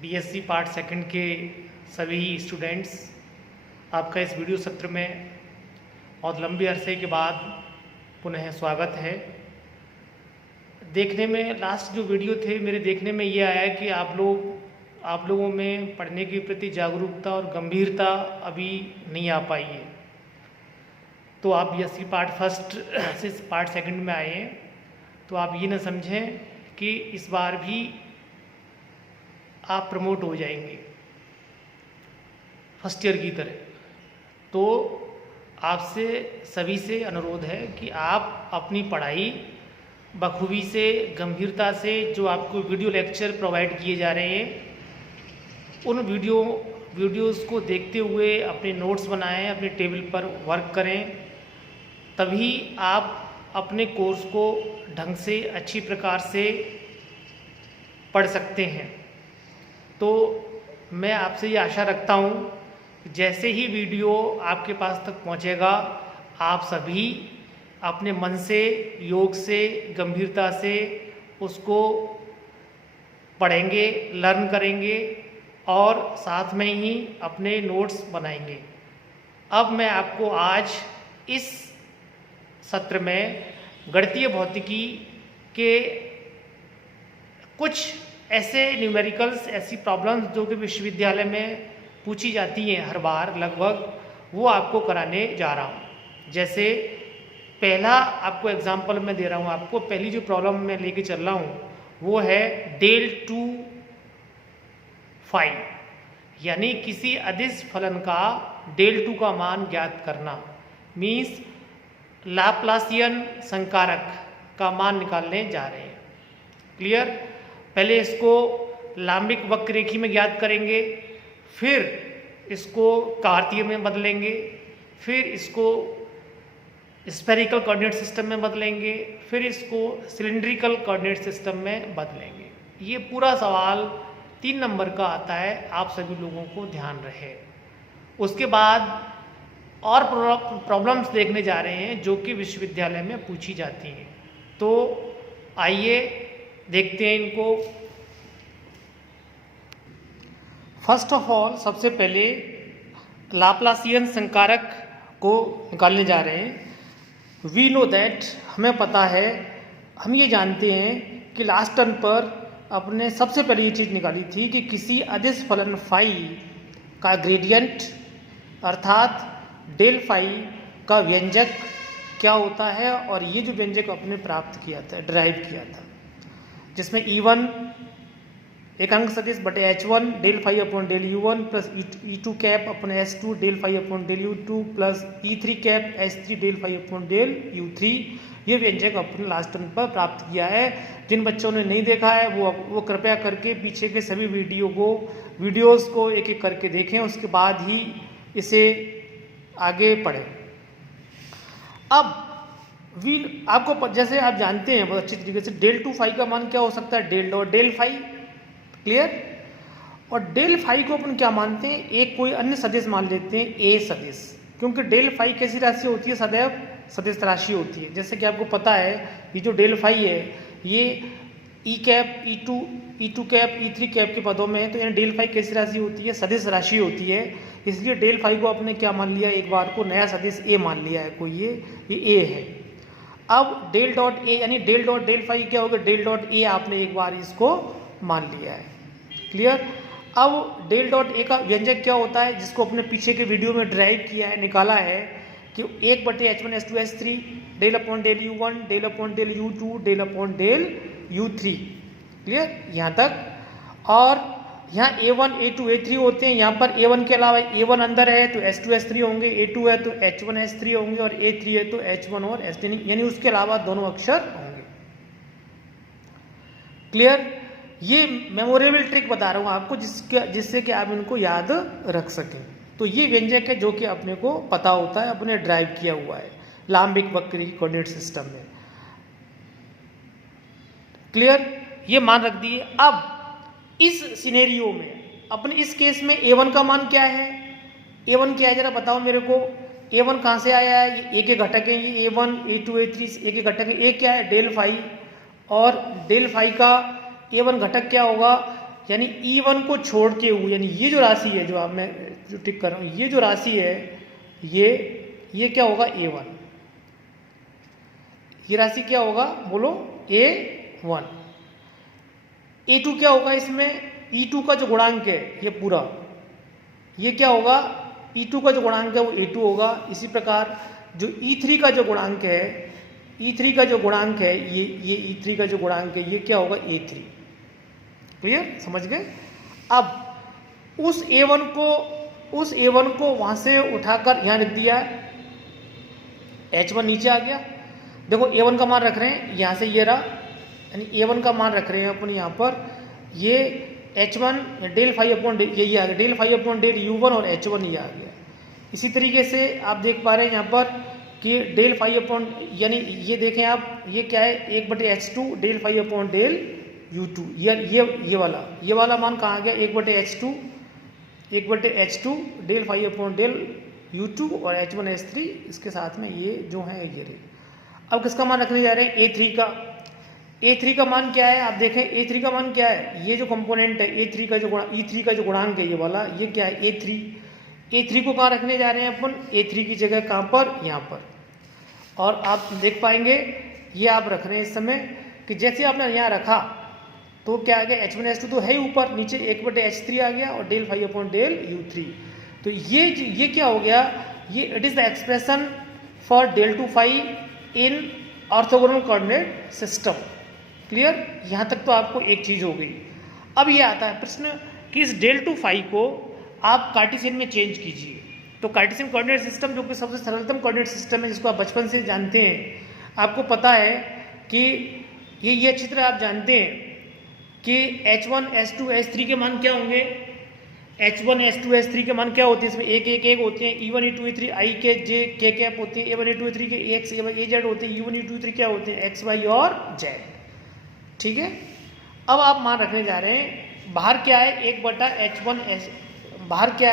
BSc part second के सभी students, आपका इस वीडियो सत्र में बहुत लंबे अरसे के बाद पुनः स्वागत है। देखने में लास्ट जो वीडियो थे मेरे देखने में ये आया कि आप लोगों में पढ़ने के प्रति जागरूकता और गंभीरता अभी नहीं आ पाई है। तो आप बीएससी पार्ट फर्स्ट से पार्ट सेकंड में आए हैं, तो आप ये न समझें कि इस बार भी आप प्रमोट हो जाएंगे फर्स्ट ईयर की तरह। तो आपसे सभी से अनुरोध है कि आप अपनी पढ़ाई बखूबी से, गंभीरता से, जो आपको वीडियो लेक्चर प्रोवाइड किए जा रहे हैं उन वीडियोस को देखते हुए अपने नोट्स बनाएं, अपने टेबल पर वर्क करें, तभी आप अपने कोर्स को ढंग से अच्छी प्रकार से पढ़ सकते हैं। तो मैं आपसे ये आशा रखता हूँ जैसे ही वीडियो आपके पास तक पहुँचेगा आप सभी अपने मन से, योग से, गंभीरता से उसको पढ़ेंगे, लर्न करेंगे और साथ में ही अपने नोट्स बनाएंगे। अब मैं आपको आज इस सत्र में गणितीय भौतिकी के कुछ ऐसे न्यूमेरिकल्स, ऐसी प्रॉब्लम्स जो कि विश्वविद्यालय में पूछी जाती हैं हर बार लगभग, वो आपको कराने जा रहा हूँ। जैसे पहला आपको एग्जांपल मैं दे रहा हूँ, आपको पहली जो प्रॉब्लम मैं लेके चल रहा हूँ वो है del 2 phi, यानी किसी अदिश फलन का del 2 का मान ज्ञात करना। मीन्स लाप्लासियन संकारक का मान निकालने जा रहे हैं। क्लियर? पहले इसको लांबिक वक्ररेखी में ज्ञात करेंगे, फिर इसको कार्तीय में बदलेंगे, फिर इसको स्फेरिकल कोऑर्डिनेट सिस्टम में बदलेंगे, फिर इसको सिलिंड्रिकल कोऑर्डिनेट सिस्टम में बदलेंगे। ये पूरा सवाल 3 नंबर का आता है, आप सभी लोगों को ध्यान रहे। उसके बाद और प्रॉब्लम्स देखने जा रहे हैं जो कि विश्वविद्यालय में पूछी जाती हैं। तो आइए देखते हैं इनको। फर्स्ट ऑफ ऑल सबसे पहले लाप्लासियन संकारक को निकालने जा रहे हैं। वी नो दैट, हमें पता है, हम ये जानते हैं कि लास्ट टर्म पर अपने सबसे पहले ये चीज़ निकाली थी कि किसी अदिश फलन फाई का ग्रेडियंट अर्थात डेल फाई का व्यंजक क्या होता है, और ये जो व्यंजक अपने प्राप्त किया था, ड्राइव किया था, जिसमें E1 एक अंक सदिश बटे H1 del phi upon del U1 plus E2 cap upon S2 del phi upon del U2 plus E3 cap S3 del phi upon del U3, ये व्यंजक अपने लास्ट टर्म पर प्राप्त किया है। जिन बच्चों ने नहीं देखा है वो कृपया करके पीछे के सभी वीडियोस को एक एक करके देखें, उसके बाद ही इसे आगे पढ़ें। अब आपको जैसे आप जानते हैं बहुत अच्छी तरीके से del 2 फाई का मान क्या हो सकता है, del dot del phi. Clear? और डेल फाई को अपन क्या मानते हैं, एक कोई अन्य सदिश मान लेते हैं, ए सदिश, क्योंकि डेल फाई कैसी राशि होती है, सदैव सदिश राशि होती है। जैसे कि आपको पता है ये जो डेल फाई है ये E cap, E two cap, ई3 कैप के पदों में है, तो यानी डेल फाई कैसी राशि होती है, सदिश राशि होती है। इसलिए डेल फाई को आपने क्या मान लिया, एक बार को नया सदिश ए मान लिया है, कोई ये ए है। अब डेल डॉट ए यानी डेल डॉट डेल फाई क्या होगा, डेल डॉट ए आपने एक बार इसको मान लिया है। क्लियर? अब डेल डॉट ए का व्यंजक क्या होता है, जिसको अपने पीछे के वीडियो में ड्राइव किया है, निकाला है कि 1 बटे H1 S2 S3 del upon del U1 del upon del U2 del upon del U3। Clear यहाँ तक? और यहाँ A1 A2 A3 होते हैं, यहाँ पर A1 के अलावा A1 अंदर है तो S2 S3 होंगे, A2 है तो H1 S3 होंगे और A3 है तो H1 और S3, यानी उसके अलावा दोनों अक्षर होंगे। क्लियर? ये मेमोरेबल ट्रिक बता रहा हूँ आपको जिससे कि आप इनको याद रख सकें। तो ये व्यंजक है जो कि अपने को पता होता है, अपने ड्राइव किया हुआ है लांबिक वक्रीय कोऑर्डिनेट सिस्टम में। क्लियर? ये मान रख दिए। अब इस सिनेरियो में अपने इस केस में A1 का मान क्या है, A1 क्या है जरा बताओ मेरे को। A1 कहाँ से आया है, ये A के घटक है, ये A1 A2 A3 A के घटक है। A क्या है, डेल फाई, और डेल फाई का A1 घटक क्या होगा, यानी E1 को छोड़ के हुए, यानी ये जो राशि है जो आप मैं जो टिक कर रहा हूँ, ये जो राशि है ये क्या होगा A1, ये राशि क्या होगा बोलो A1। A2 क्या होगा इसमें, E2 का जो गुणांक है ये पूरा, ये क्या होगा E2 का जो गुणांक है वो A2 होगा। इसी प्रकार जो E3 का जो गुणांक है, E3 का जो गुणांक है ये E3 का जो गुणांक है ये क्या होगा A3। क्लियर, समझ गए। अब उस A1 को वहां से उठाकर यहाँ लिख दिया, H1 नीचे आ गया। देखो A1 का मान रख रहे हैं यहाँ से, ये रहा, यानी A1 का मान रख रहे हैं अपन यहाँ पर, ये H1 del phi upon del, यही आ गया del phi upon del U1 और H1 ये आ गया। इसी तरीके से आप देख पा रहे हैं यहाँ पर कि डेल फाई अपॉन, यानी ये देखें आप, ये क्या है 1/H2 del phi upon del U2, ये वाला मान कहाँ आ गया 1/H2 del phi upon del U2 और H1H3, इसके साथ में ये जो है ये रहे। अब किसका मान रखने जा रहे हैं A3 का। A3 का मान क्या है आप देखें, A3 का मान क्या है, ये जो कंपोनेंट है A3 का जो E3 का जो गुणांक है ये वाला, ये क्या है A3 को कहाँ रखने जा रहे हैं अपन, A3 की जगह कहाँ पर, यहाँ पर। और आप देख पाएंगे ये आप रख रहे हैं इस समय कि जैसे आपने यहाँ रखा तो क्या आ गया H1H2 तो है ही ऊपर, नीचे 1/H3 आ गया और del phi upon del U3। तो ये क्या हो गया, ये it is the expression for del two phi in orthogonal coordinate system. Clear, यहाँ तक तो आपको एक चीज हो गई। अब ये आता है प्रश्न कि इस डेल टू फाई को आप कार्टेशियन में चेंज कीजिए। तो कार्टेशियन कोऑर्डिनेट सिस्टम जो कि सबसे सरलतम कोऑर्डिनेट सिस्टम है, जिसको आप बचपन से जानते हैं, आपको पता है कि ये अच्छी तरह आप जानते हैं कि H1 H2 H3 के मान क्या होंगे, H1 H2 H3 के मान क्या होते हैं, इसमें एक होते हैं, E1 E2 E3 I के J K कैप होते हैं, A1 A2 A3 के X A Z होते हैं, U1 E2 E3 क्या होते हैं X Y और Z। ठीक है, अब आप मान रखने जा रहे हैं, बाहर क्या है 1/H1 बाहर क्या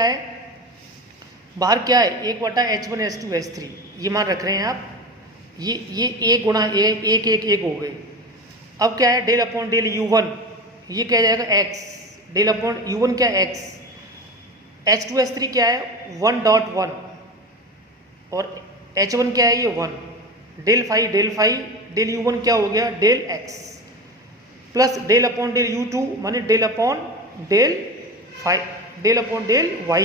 है 1/H1 H2 H3, ये मान रख रहे हैं आप, ये A गुणा एक हो गए। अब क्या है डेल अपॉन डेल U1, ये क्या जाएगा X, डेल अपॉन U1 क्या X, H2 H3 क्या है 1.1 और H1 क्या है ये 1, डेल फाई डेल U1 क्या हो गया del X plus del upon del U2 माने डेल अपॉन डेल Y,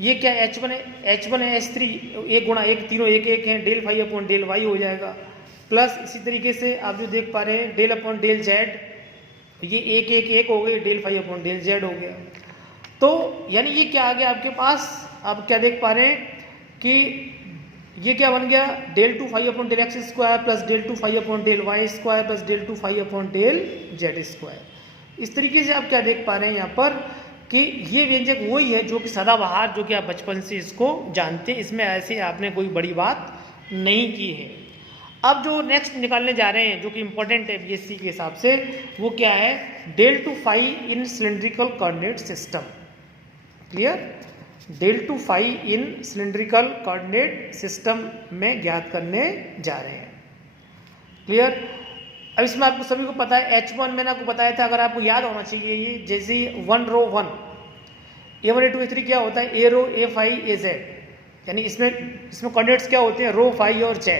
ये क्या H1 H3 एक गुणा एक, तीनों एक हैं, del phi upon del Y हो जाएगा। प्लस इसी तरीके से आप जो देख पा रहे हैं डेल अपॉन डेल Z, ये एक हो गई, del phi upon del Z हो गया। तो यानी ये क्या आ गया आपके पास, आप क्या देख पा रहे हैं कि ये क्या बन गया del two phi upon del x square plus del two phi upon del y square plus del two phi upon del z square. इस तरीके से आप क्या देख पा रहे हैं यहाँ पर कि ये व्यंजक वही है जो कि सदाबहार, जो कि आप बचपन से इसको जानते हैं, इसमें ऐसे आपने कोई बड़ी बात नहीं की है। अब जो नेक्स्ट निकालने जा रहे हैं जो कि इंपॉर्टेंट है बीएससी के हिसाब से, वो क्या है del two phi in cylindrical coordinate system. Clear, del two phi in cylindrical coordinate system में ज्ञात करने जा रहे हैं। क्लियर, अब इसमें आपको सभी को पता है H1 मैंने आपको बताया था, अगर आपको याद होना चाहिए ये, जैसे 1 रो 1 A1 A2 A3 क्या होता है A rho A phi A Z, यानी इसमें कोऑर्डिनेट्स क्या होते हैं रो फाई और Z।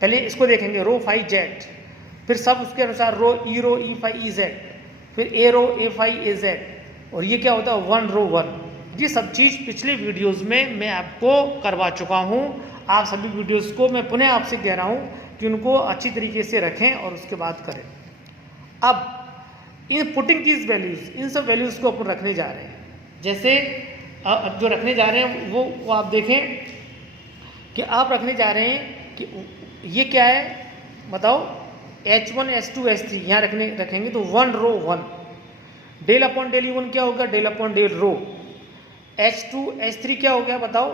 पहले इसको देखेंगे रो फाई Z, फिर सब उसके अनुसार rho E phi E Z, फिर A rho A phi A Z, और ये क्या होता है 1 रो 1। ये सब चीज़ पिछले वीडियोस में मैं आपको करवा चुका हूँ। आप सभी वीडियोस को मैं पुनः आपसे कह रहा हूँ कि उनको अच्छी तरीके से रखें और उसके बाद करें। अब इन पुटिंग दीज वैल्यूज़, इन सब वैल्यूज़ को अपन रखने जा रहे हैं। जैसे अब जो रखने जा रहे हैं वो आप देखें कि आप रखने जा रहे हैं कि ये क्या है बताओ H1 H2 H3 यहाँ रखेंगे तो 1 रो 1, डेल अपॉन डेल U1 क्या होगा डेल अपॉन डेल रो, H2 H3 क्या हो गया बताओ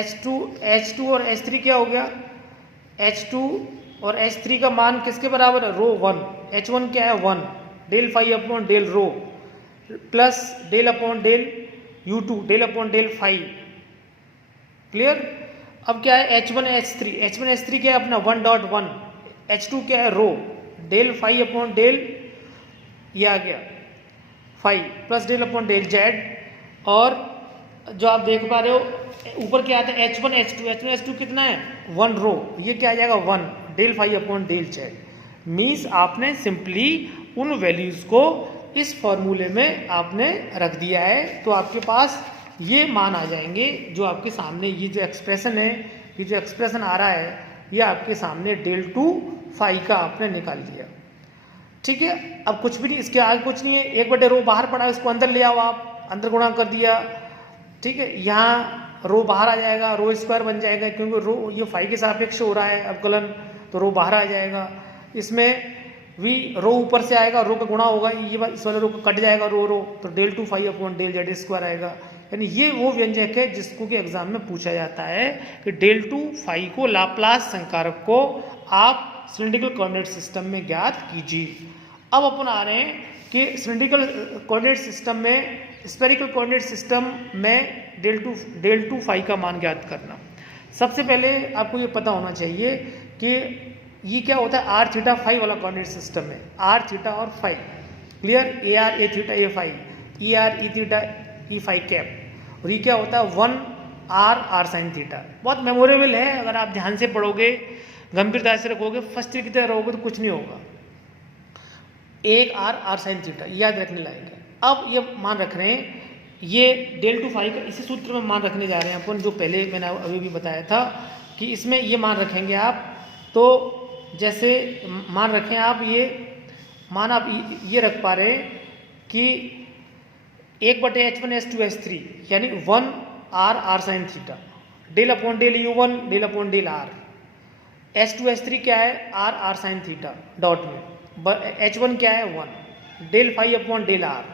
H2 और H3 क्या हो गया H2 और H3 का मान किसके बराबर है रो 1, H1 क्या है 1 del phi upon del rho plus del upon del U2 del upon del phi. Clear, अब क्या है H1 H3 क्या है अपना 1.1, H2 क्या है rho del phi upon del ये आ गया phi plus del upon del z, और जो आप देख पा रहे हो ऊपर क्या आता है H1 H2 कितना है 1 रो, ये क्या आ जाएगा 1 del phi upon del z. Means आपने सिंपली उन वैल्यूज़ को इस फॉर्मूले में आपने रख दिया है, तो आपके पास ये मान आ जाएंगे जो आपके सामने ये जो एक्सप्रेशन है, ये जो एक्सप्रेशन आ रहा है ये आपके सामने डेल टू फाई का आपने निकाल लिया। ठीक है, अब कुछ भी नहीं, इसके आगे कुछ नहीं है, एक बटे रो बाहर पड़ा है उसको अंदर ले आओ, आप अंदर गुणा कर दिया। ठीक है, यहाँ रो बाहर आ जाएगा, रो स्क्वायर बन जाएगा, क्योंकि रो ये फाई के सापेक्ष हो रहा है अवकलन, तो रो बाहर आ जाएगा। इसमें वी रो ऊपर से आएगा, रो का गुणा होगा, ये इस वाले रो को कट जाएगा रो, तो del two phi upon del z square आएगा। यानी ये वो व्यंजक है जिसको कि एग्जाम में पूछा जाता है कि डेल टू फाई को लाप्लास संकारक को आप सिलिंड्रिकल कोऑर्डिनेट सिस्टम में ज्ञात कीजिए। अब अपन आ रहे हैं कि सिलिंड्रिकल कोऑर्डिनेट सिस्टम में, स्फेरिकल कोऑर्डिनेट सिस्टम में डेल टू फाई का मान ज्ञात करना। सबसे पहले आपको ये पता होना चाहिए कि ये क्या होता है आर थीटा फाई वाला कोऑर्डिनेट सिस्टम है, आर थीटा और phi, clear, a r a theta a phi, e r e theta e phi cap, और ये क्या होता है 1 आर आर साइन थीटा। बहुत मेमोरेबल है, अगर आप ध्यान से पढ़ोगे, गंभीरता से रखोगे, फर्स्ट ईयर की तरह रहोगे तो कुछ नहीं होगा। 1 आर आर साइन थीटा याद रखने लायक है। अब ये मान रख रहे हैं, ये डेल टू फाई का इसी सूत्र में मान रखने जा रहे हैं अपन, जो पहले मैंने अभी भी बताया था कि इसमें ये मान रखेंगे आप। तो जैसे मान रखें आप, ये मान आप ये रख पा रहे हैं कि 1/H1 S2 S3 यानी 1 r r sine theta, del upon del U1 del upon del r, S2 S3 क्या है r r sine theta dot में, H1 क्या है 1 del phi upon del r,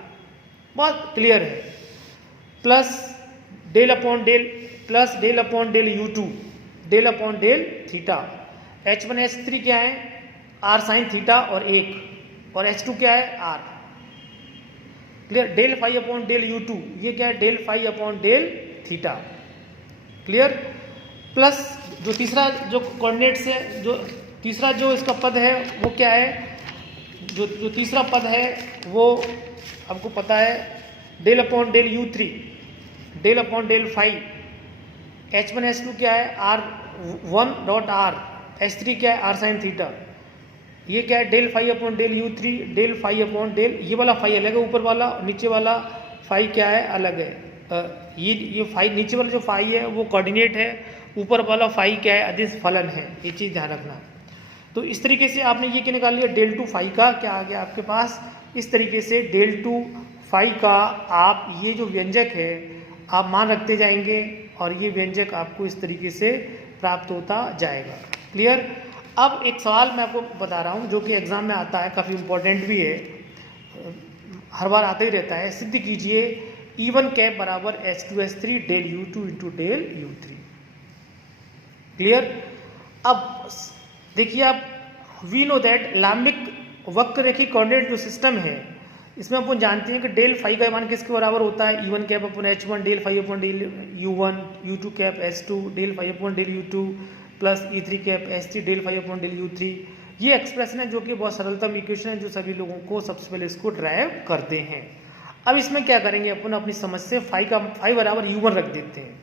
बहुत क्लियर है, plus del upon del U2 del upon del theta, H1 H3 क्या है are sine theta और 1, और H2 क्या है r, clear, del phi upon del U2 ये क्या है del phi upon del theta, clear, plus जो तीसरा जो कोऑर्डिनेट्स है, जो तीसरा जो इसका पद है वो क्या है, जो तीसरा पद है वो आपको पता है del upon del U3 del upon del phi, H1 H2 क्या है आर 1 डॉट आर, H3 क्या है आर साइन थीटा, ये क्या है del phi upon del U3 del phi upon del, ये वाला फाई अलग है ऊपर वाला, नीचे वाला फाई क्या है अलग है। ये फाई नीचे वाला जो फाई है वो कोऑर्डिनेट है, ऊपर वाला फाई क्या है अदिश फलन है, ये चीज़ ध्यान रखना। तो इस तरीके से आपने ये क्या निकाल लिया डेल टू फाई का क्या आ गया आपके पास, इस तरीके से डेल टू फाई का आप ये जो व्यंजक है आप मान रखते जाएंगे और ये व्यंजक आपको इस तरीके से प्राप्त होता जाएगा, क्लियर। अब एक सवाल मैं आपको बता रहा हूँ जो कि एग्जाम में आता है, काफ़ी इम्पोर्टेंट भी है, हर बार आता ही रहता है। सिद्ध कीजिए E1 कैप बराबर H2 S3 del U2 into del U3, clear. अब देखिए आप, वी नो दैट लाम्बिक वक्र रेखी कोऑर्डिनेट जो सिस्टम है इसमें अपन जानते हैं कि डेल फाई का मान किसके बराबर होता है, E1 cap upon H1 del phi upon del U1, U2 cap H2 del phi upon del U2 plus E3 cap S3 del phi upon del U3। ये एक्सप्रेशन है जो कि बहुत सरलतम इक्वेशन है जो सभी लोगों को सबसे पहले इसको ड्राइव करते हैं। अब इसमें क्या करेंगे अपन, अपनी समझ से फाई बराबर U1 रख देते हैं।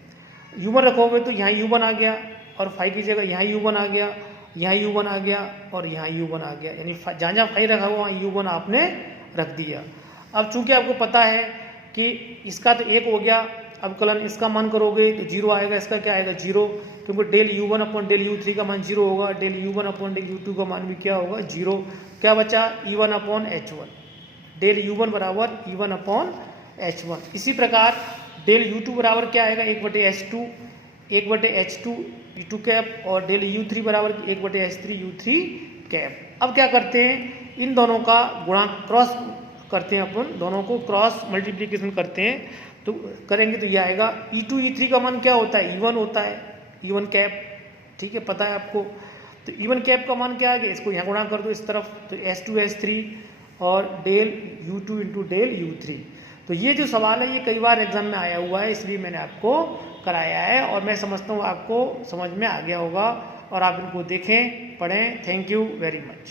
U1 रखोगे तो यहाँ U1 आ गया और फाई की जगह यहाँ U1 आ गया, यहाँ U1 आ गया और यहाँ U1 आ गया, यानी जहाँ जहाँ फाई रखा हुआ वहाँ U1 आपने रख दिया। अब चूंकि आपको पता है कि इसका तो 1 हो गया, अब कलन इसका मान करोगे तो 0 आएगा, इसका क्या आएगा 0, क्योंकि del U1 upon del U3 का मान 0 होगा, del U1 upon del U2 का मान भी क्या होगा 0। क्या बचा E1 upon H1, del U1 बराबर E1 अपॉन H1। इसी प्रकार डेल U2 बराबर क्या आएगा 1/H2 U2 कैप और डेल U3 बराबर 1/H3 U3 कैप। अब क्या करते हैं, इन दोनों का गुणा क्रॉस करते हैं, अपन दोनों को क्रॉस मल्टीप्लिकेशन करते हैं, तो करेंगे तो ये आएगा E2 E3 का मान क्या होता है E1 होता है, E1 कैप, ठीक है पता है आपको। तो E1 कैप का मान क्या आ गया, इसको यहाँ गुणा कर दो इस तरफ, तो S2 S3 और del U2 into del U3। तो ये जो सवाल है ये कई बार एग्जाम में आया हुआ है, इसलिए मैंने आपको कराया है और मैं समझता हूँ आपको समझ में आ गया होगा, और आप इनको देखें पढ़ें। Thank you very much.